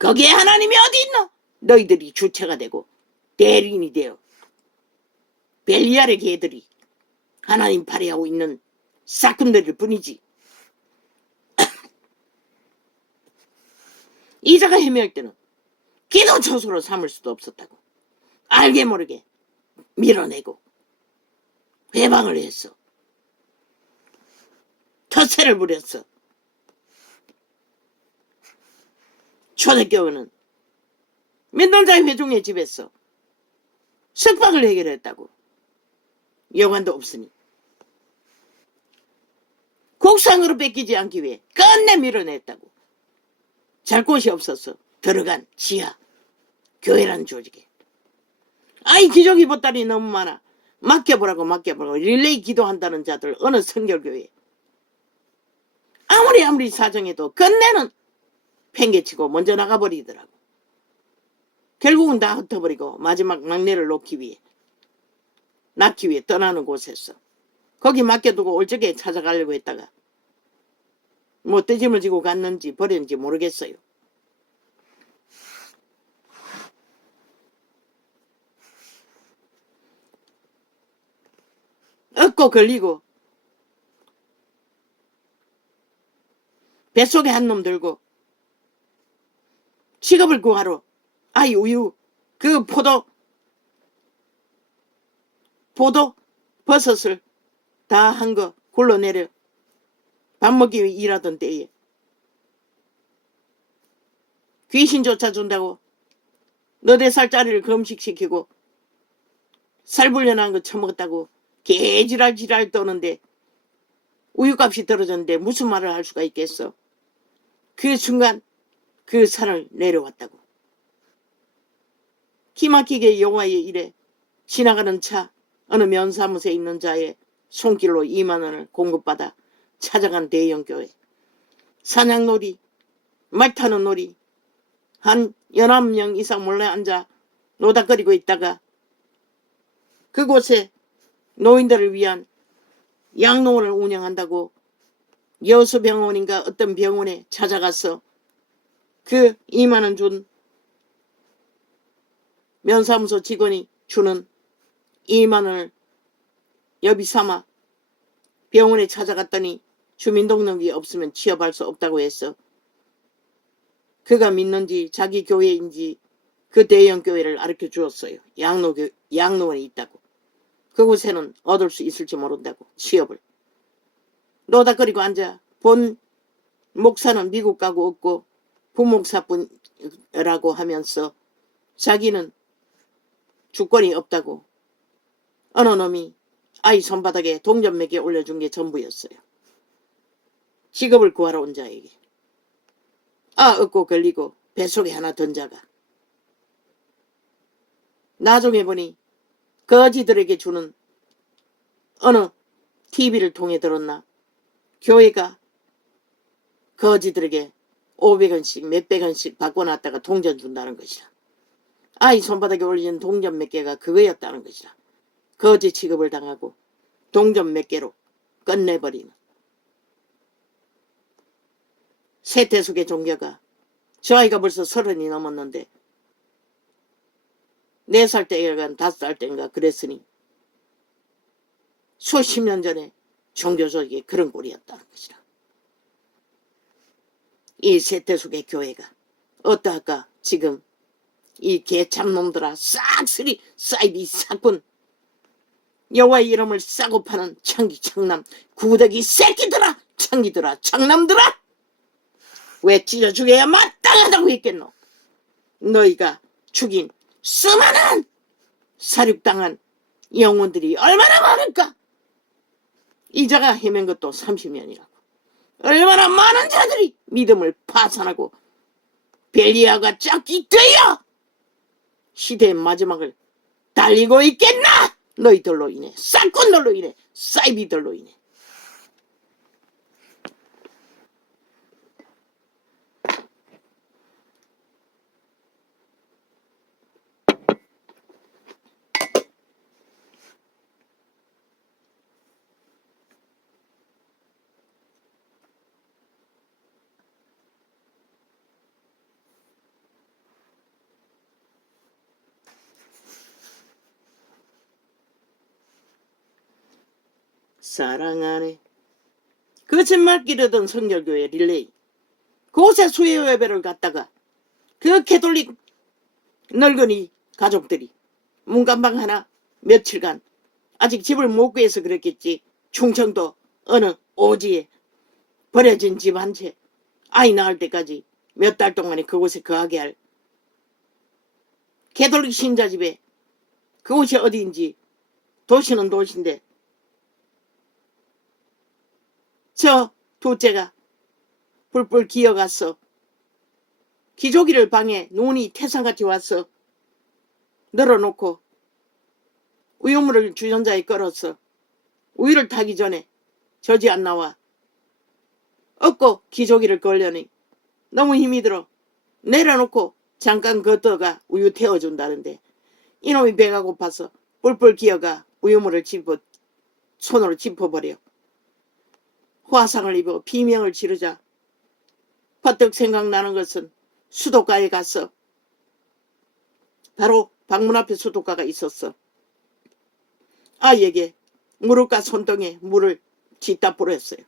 거기에 하나님이 어디 있노? 너희들이 주체가 되고 대리인이 되어 벨리알의 개들이 하나님 발휘하고 있는 사건들일 뿐이지. 이자가 헤매할 때는 기도 처소로 삼을 수도 없었다고. 알게 모르게 밀어내고 회방을 했어. 텃세를 부렸어. 초대교회는 민동자의 회중의 집에서 석박을 해결했다고. 여관도 없으니 국상으로 뺏기지 않기 위해 끝내 밀어냈다고. 잘 곳이 없어서 들어간 지하 교회라는 조직에. 아이 기저귀 보따리 너무 많아. 맡겨보라고 릴레이 기도한다는 자들 어느 선결교회. 아무리 사정해도 끝내는 팽개치고 먼저 나가버리더라고. 결국은 다 흩어버리고 마지막 막내를 낳기 위해 떠나는 곳에서 거기 맡겨두고 올적에 찾아가려고 했다가 뭐 떼짐을 지고 갔는지 버렸는지 모르겠어요. 얻고 걸리고 뱃속에 한 놈 들고 직업을 구하러 아이 우유 그 포도 버섯을 다 한 거 굴러내려 밥 먹기 위해 일하던 때에 귀신 쫓아준다고 너댓 살짜리를 금식시키고 살불려난 거 처먹었다고 개지랄 떠는데 우유값이 떨어졌는데 무슨 말을 할 수가 있겠어. 그 순간 그 산을 내려왔다고. 기막히게 영화의 일에 지나가는 차 어느 면사무소에 있는 자의 손길로 2만 원을 공급받아 찾아간 대형교회. 사냥놀이, 말 타는 놀이, 한 19명 이상 몰래 앉아 노닥거리고 있다가 그곳에 노인들을 위한 양로원을 운영한다고 여수병원인가 어떤 병원에 찾아가서 그 2만 원 준 면사무소 직원이 주는 2만 원을 여비 삼아 병원에 찾아갔더니 주민등록이 없으면 취업할 수 없다고 해서 그가 믿는지 자기 교회인지 그 대형 교회를 가르쳐 주었어요. 양로원에 있다고. 그곳에는 얻을 수 있을지 모른다고. 취업을. 노닥거리고 앉아 본 목사는 미국 가고 없고 부목사뿐이라고 하면서 자기는 주권이 없다고. 어느 놈이 아이 손바닥에 동전 몇 개 올려준 게 전부였어요. 직업을 구하러 온 자에게. 얻고 걸리고 뱃속에 하나 던 자가. 나중에 보니 거지들에게 주는 어느 TV를 통해 들었나 교회가 거지들에게 500원씩 몇백 원씩 바꿔놨다가 동전 준다는 것이라. 아이 손바닥에 올린 동전 몇 개가 그거였다는 것이라. 거지 취급을 당하고 동전 몇 개로 끝내버리는 세태숙의 종교가. 저 아이가 벌써 30이 넘었는데 4살 때가 5살 때인가 그랬으니 수십 년 전에 종교적인 그런 꼴이었다는 것이라. 이 세태숙의 교회가 어떠할까. 지금 이 개참놈들아 싹쓸이 사이비 사꾼 여호와의 이름을 싸고 파는 창남 구더기 새끼들아 창기들아 창남들아 왜 찢어 죽여야 마땅하다고 했겠노. 너희가 죽인 수많은 사륙당한 영혼들이 얼마나 많을까. 이자가 헤맨 것도 30년이라고. 얼마나 많은 자들이 믿음을 파산하고 벨리아가 짝이 되어 시대의 마지막을 달리고 있겠나. 너희들로 인해 사건들로 인해 사이비들로 인해. 사랑하네. 거짓말끼리던 성결교회 릴레이. 그곳에 수요 예배를 갔다가 그 캐톨릭 늙은이 가족들이 문간방 하나 며칠간 아직 집을 못 구해서 그랬겠지. 충청도 어느 오지에 버려진 집 한 채 아이 낳을 때까지 몇 달 동안에 그곳에 거하게 할 캐톨릭 신자 집에 그곳이 어디인지 도시는 도시인데 저 둘째가 뿔뿔 기어갔어. 기저귀를 방에 눈이 태산같이 왔어. 널어놓고 우유물을 주전자에 걸었어. 우유를 타기 전에 젖이 안 나와. 얻고 기저귀를 걸려니 너무 힘이 들어. 내려놓고 잠깐 걷다가 우유 태워준다는데 이놈이 배가 고파서 뿔뿔 기어가 우유물을 손으로 짚어버려. 화상을 입어 비명을 지르자 퍼뜩 생각나는 것은 수도가에 갔어. 바로 방문 앞에 수도가가 있었어. 아이에게 무릎과 손등에 물을 짓다 뿌렸어요.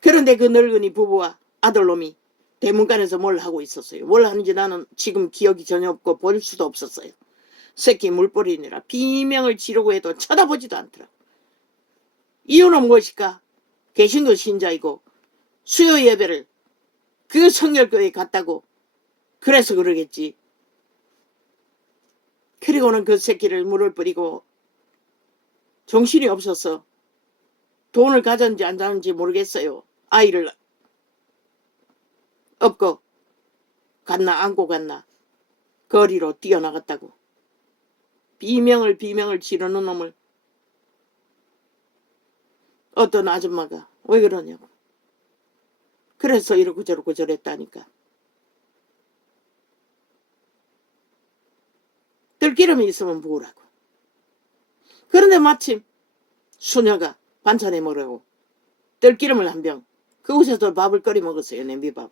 그런데 그 늙은이 부부와 아들놈이 대문간에서 뭘 하고 있었어요. 뭘 하는지 나는 지금 기억이 전혀 없고 볼 수도 없었어요. 새끼 물뿌리느라 비명을 지르고 해도 쳐다보지도 않더라. 이유는 무엇일까? 개신교 신자이고 수요 예배를 그 성결교회에 갔다고 그래서 그러겠지. 그리고는 그 새끼를 물을 뿌리고 정신이 없어서 돈을 가졌는지 안 가졌는지 모르겠어요. 아이를 업고 갔나 안고 갔나 거리로 뛰어나갔다고. 비명을 지르는 놈을 어떤 아줌마가 왜 그러냐고. 그래서 이러고 저러고 저랬다니까. 들기름이 있으면 부으라고. 그런데 마침 수녀가 반찬에 먹으라고 들기름을 한 병 그곳에서 밥을 끓여 먹었어요. 냄비밥을.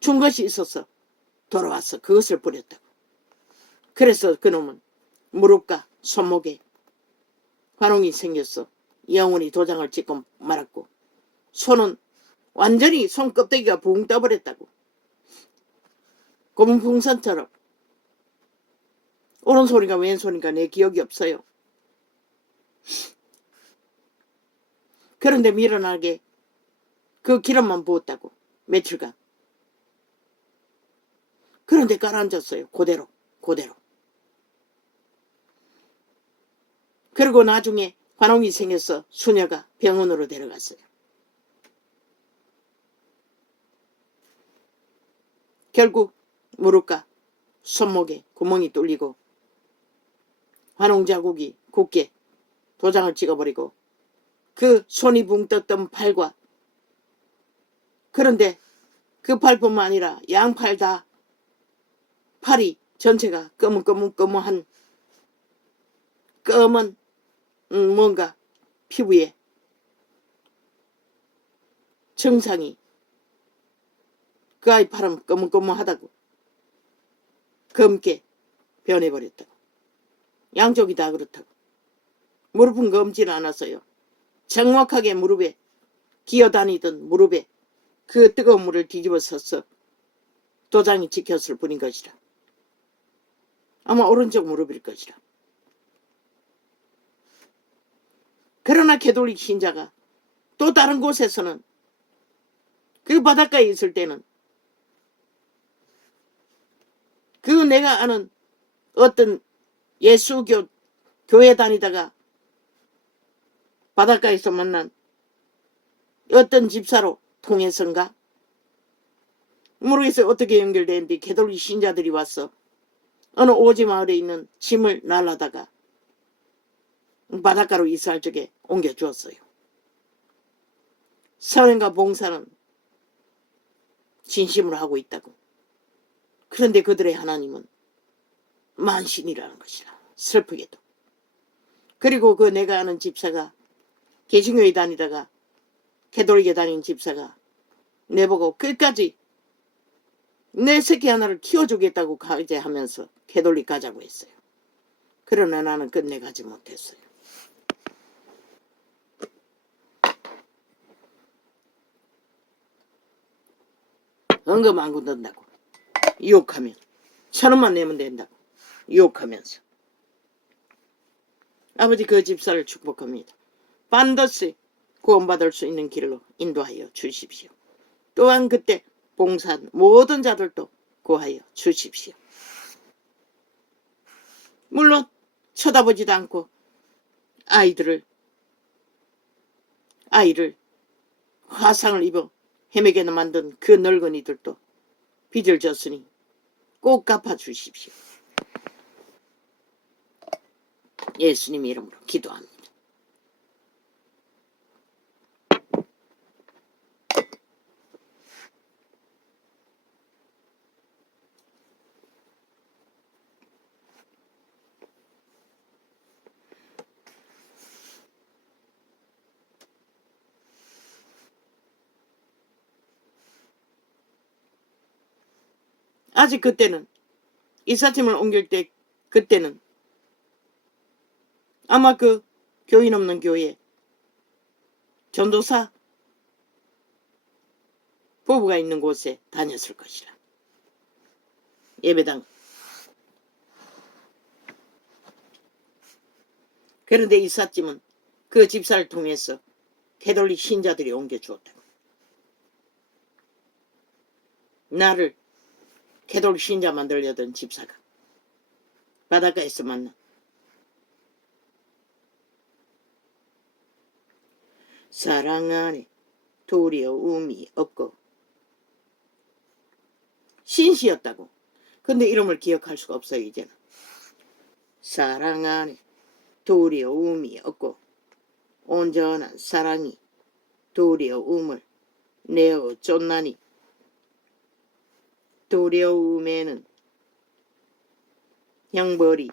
준 것이 있어서 돌아와서 그것을 뿌렸다고. 그래서 그놈은 무릎과 손목에 관홍이 생겼어. 영원히 도장을 찍고 말았고 손은 완전히 손껍데기가 붕 떠버렸다고. 고문 풍선처럼. 오른손인가 왼손인가 내 기억이 없어요. 그런데 미련하게 그 기름만 부었다고. 며칠간. 그런데 가라앉았어요. 그대로. 그리고 나중에 관홍이 생겨서 수녀가 병원으로 데려갔어요. 결국 무릎과 손목에 구멍이 뚫리고 관홍 자국이 굳게 도장을 찍어버리고 그 손이 붕 떴던 팔과 그런데 그 팔뿐만 아니라 양팔 다 팔이 전체가 검은 뭔가 피부에 정상이 그 아이 팔은 검은하다고 검게 변해버렸다고. 양쪽이 다 그렇다고. 무릎은 검질 않았어요. 정확하게 무릎에 기어다니던 무릎에 그 뜨거운 물을 뒤집어 섰어 도장이 찍혔을 뿐인 것이라. 아마 오른쪽 무릎일 것이라. 그러나 캐톨릭 신자가 또 다른 곳에서는 그 바닷가에 있을 때는 그 내가 아는 어떤 예수교 교회 다니다가 바닷가에서 만난 어떤 집사로 통해서인가 모르겠어요. 어떻게 연결되는데 캐톨릭 신자들이 와서 어느 오지 마을에 있는 짐을 날라다가 바닷가로 이사할 적에 옮겨주었어요. 선행과 봉사는 진심으로 하고 있다고. 그런데 그들의 하나님은 만신이라는 것이라. 슬프게도. 그리고 그 내가 아는 집사가 개신교에 다니다가 캐톨릭에 다니는 집사가 내보고 끝까지 내 새끼 하나를 키워주겠다고 가이제 하면서 캐톨릭 가자고 했어요. 그러나 나는 끝내가지 못했어요. 헌금 안 굳는다고 유혹하면 1,000원만 내면 된다고 유혹하면서 아버지 그 집사를 축복합니다. 반드시 구원받을 수 있는 길로 인도하여 주십시오. 또한 그때 봉사한 모든 자들도 구하여 주십시오. 물론 쳐다보지도 않고 아이를 화상을 입어 헤매게 만든 그 늙은이들도 빚을 졌으니 꼭 갚아주십시오. 예수님 이름으로 기도합니다. 아직 그때는 이삿짐을 옮길 때 그때는 아마 그 교인 없는 교회 전도사 부부가 있는 곳에 다녔을 것이라. 예배당. 그런데 이삿짐은 그 집사를 통해서 캐톨릭 신자들이 옮겨주었다고. 나를 캐톨릭 신자 만들려던 집사가 바닷가에서 만나 사랑 안에 두려움이 없고 신시였다고. 근데 이름을 기억할 수가 없어요 이제는. 사랑 안에 두려움이 없고 온전한 사랑이 두려움을 내어 쫓나니 두려움에는 형벌이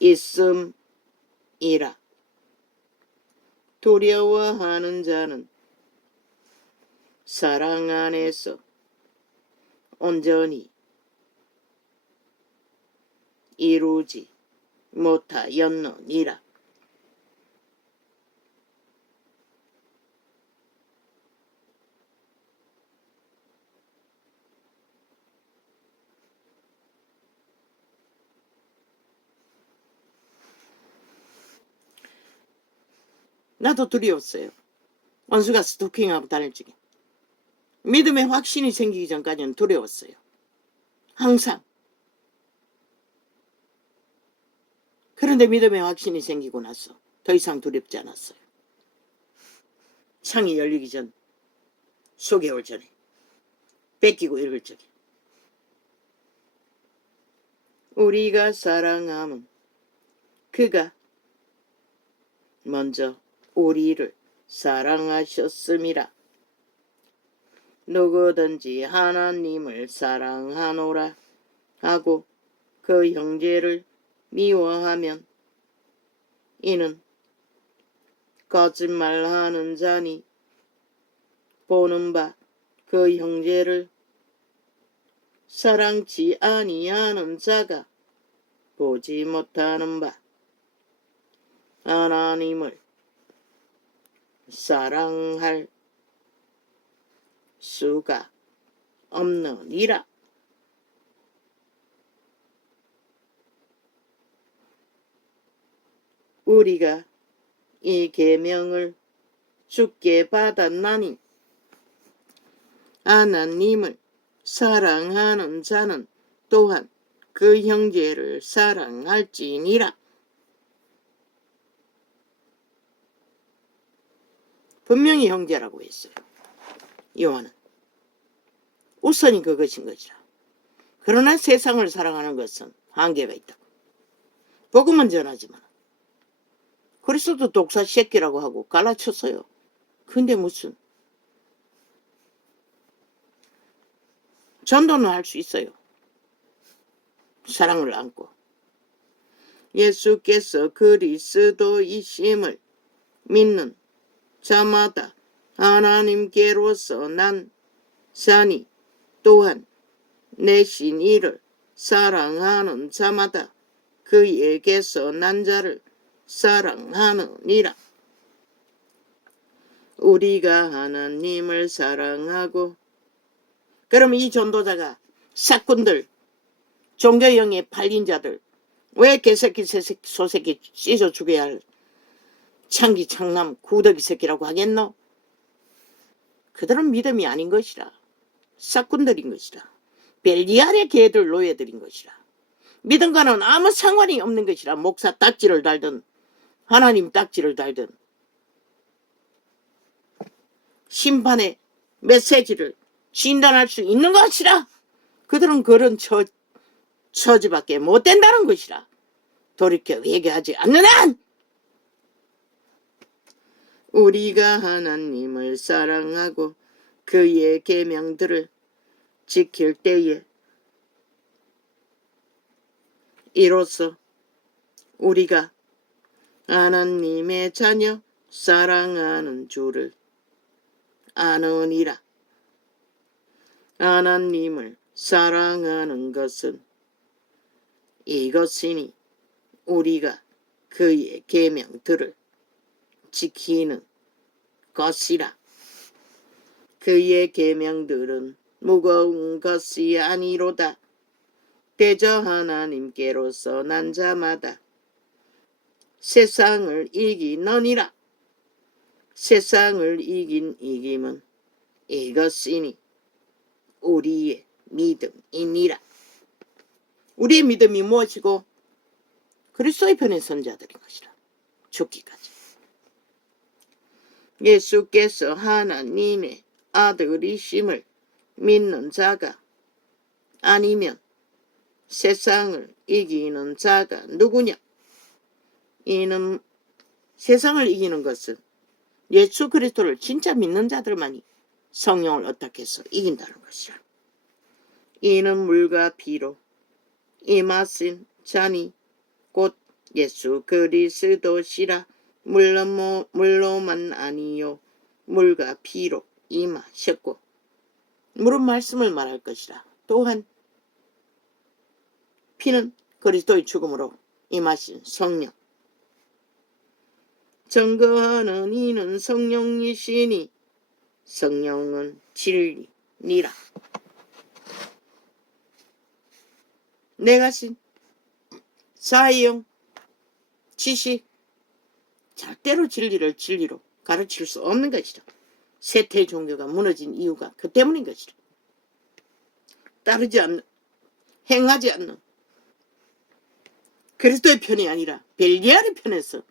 있음이라. 두려워하는 자는 사랑 안에서 온전히 이루지 못하였느니라. 나도 두려웠어요. 원수가 스토킹하고 다닐 적에. 믿음의 확신이 생기기 전까지는 두려웠어요. 항상. 그런데 믿음의 확신이 생기고 나서 더 이상 두렵지 않았어요. 창이 열리기 전 수개월 전에 뺏기고 이럴 적에 우리가 사랑하면 그가 먼저 우리를 사랑하셨음이라. 누구든지 하나님을 사랑하노라 하고 그 형제를 미워하면 이는 거짓말하는 자니 보는 바 그 형제를 사랑치 아니하는 자가 보지 못하는 바 하나님을 사랑할 수가 없느니라. 우리가 이 계명을 주께 받았나니 하나님을 사랑하는 자는 또한 그 형제를 사랑할지니라. 분명히 형제라고 했어요. 요한은. 우선이 그것인 것이라. 그러나 세상을 사랑하는 것은 한계가 있다고. 복음은 전하지만 그리스도 독사 새끼라고 하고 갈라쳤어요. 근데 무슨 전도는 할 수 있어요. 사랑을 안고. 예수께서 그리스도이심을 믿는 자마다 하나님께로서 난 자니 또한 내신 이를 사랑하는 자마다 그에게서 난 자를 사랑하느니라. 우리가 하나님을 사랑하고. 그럼 이 전도자가 사꾼들, 종교형에 팔린 자들, 왜 개새끼 소새끼 찢어 죽여야 할 창기 창남 구더기 새끼라고 하겠노? 그들은 믿음이 아닌 것이라. 사꾼들인 것이라. 벨리알의 개들 노예들인 것이라. 믿음과는 아무 상관이 없는 것이라. 목사 딱지를 달든 하나님 딱지를 달든 심판의 메시지를 진단할 수 있는 것이라. 그들은 그런 처지밖에 못 된다는 것이라. 돌이켜 회개하지 않는 한 우리가 하나님을 사랑하고 그의 계명들을 지킬 때에 이로써 우리가 하나님의 자녀 사랑하는 줄을 아느니라. 하나님을 사랑하는 것은 이것이니 우리가 그의 계명들을 지키는 것이라. 그의 계명들은 무거운 것이 아니로다. 대저 하나님께로서 난 자마다 세상을 이기느니라. 세상을 이긴 이김은 이것이니 우리의 믿음이니라. 우리의 믿음이 무엇이고? 그리스도의 편에 선 자들인 것이라. 죽기까지. 예수께서 하나님의 아들이심을 믿는 자가 아니면 세상을 이기는 자가 누구냐? 이는 세상을 이기는 것은 예수 그리스도를 진짜 믿는 자들만이 성령을 어떻게 해서 이긴다는 것이라. 이는 물과 피로 임하신 자니 곧 예수 그리스도시라. 물로만 아니요 물과 피로 임하셨고. 물은 말씀을 말할 것이라. 또한 피는 그리스도의 죽음으로 임하신 성령. 증거하는 이는 성령이시니 성령은 진리니라. 내가 신 사형 지식 절대로 진리를 진리로 가르칠 수 없는 것이라. 세태 종교가 무너진 이유가 그 때문인 것이라. 따르지 않는, 행하지 않는 그리스도의 편이 아니라 벨리알의 편에서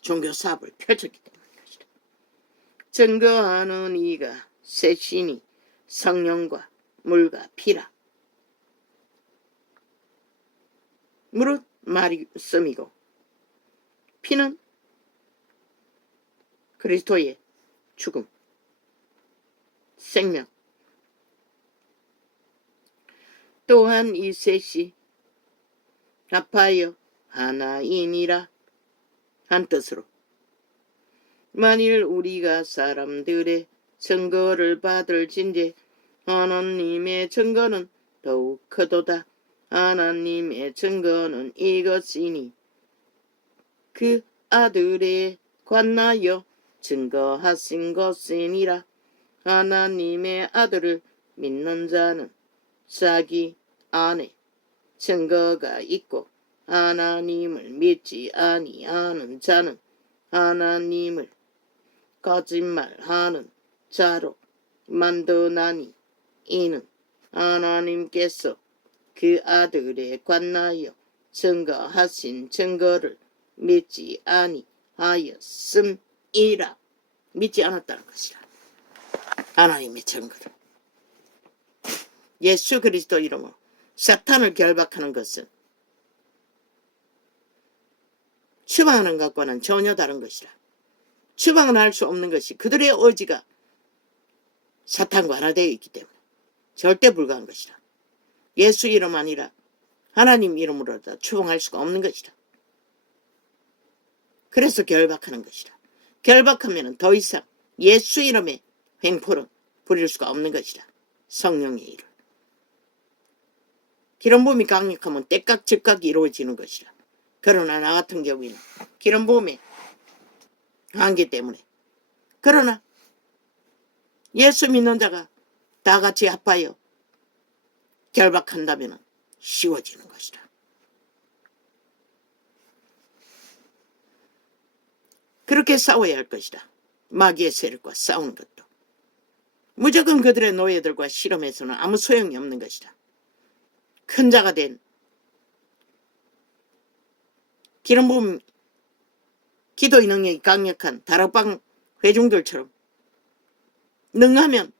종교 사업을 펼쳤기 때문인 것이라. 증거하는 이가 셋이니 성령과 물과 피라. 물은 말씀이고 피는 그리스도의 죽음, 생명. 또한 이 셋이 합하여 하나이니라. 한 뜻으로. 만일 우리가 사람들의 증거를 받을 진재 하나님의 증거는 더욱 크도다. 하나님의 증거는 이것이니 그 아들에 관하여 증거하신 것이니라. 하나님의 아들을 믿는 자는 자기 안에 증거가 있고 하나님을 믿지 아니하는 자는 하나님을 거짓말하는 자로 만드나니 이는 하나님께서 그 아들에 관하여 증거하신 증거를 믿지 아니하였음이라. 믿지 않았다는 것이라. 하나님의 증거를. 예수 그리스도 이름으로 사탄을 결박하는 것은 추방하는 것과는 전혀 다른 것이라. 추방을 할 수 없는 것이 그들의 의지가 사탄과 하나 되어 있기 때문에 절대 불가한 것이라. 예수 이름 아니라 하나님 이름으로다 추방할 수가 없는 것이라. 그래서 결박하는 것이라. 결박하면 더 이상 예수 이름의 횡포는 부릴 수가 없는 것이라. 성령의 일을. 기름 부음이 강력하면 때깍 즉각 이루어지는 것이라. 그러나 나 같은 경우에는 기름 부음의 한계 때문에, 그러나 예수 믿는 자가 다 같이 합하여 결박한다면 쉬워지는 것이라. 그렇게 싸워야 할 것이다. 마귀의 세력과 싸우는 것도. 무조건 그들의 노예들과 실험에서는 아무 소용이 없는 것이다. 큰 자가 된 기름 부음 기도의 능력이 강력한 다락방 회중들처럼 능하면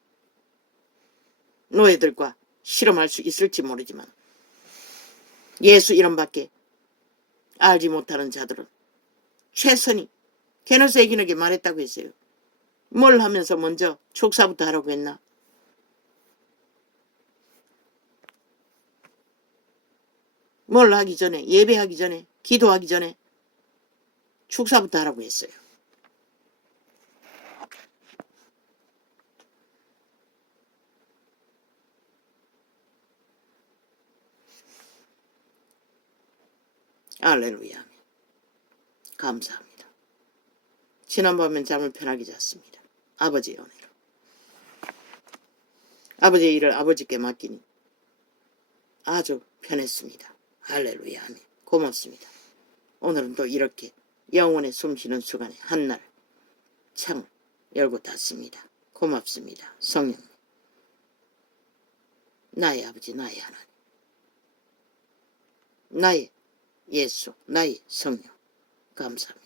노예들과 실험할 수 있을지 모르지만 예수 이름밖에 알지 못하는 자들은 최선이 게너스 에겐에게 말했다고 했어요. 뭘 하면서 먼저 축사부터 하라고 했나? 뭘 하기 전에, 예배하기 전에, 기도하기 전에 축사부터 하라고 했어요. 할렐루야. 감사합니다. 지난밤엔 잠을 편하게 잤습니다. 아버지의 은혜로. 아버지의 일을 아버지께 맡기니 아주 편했습니다. 할렐루야. 아멘. 고맙습니다. 오늘은 또 이렇게 영혼의 숨쉬는 순간에 한날 창을 열고 닫습니다. 고맙습니다. 성령, 나의 아버지, 나의 하나님, 나의 예수, 나의 성령, 감사합니다.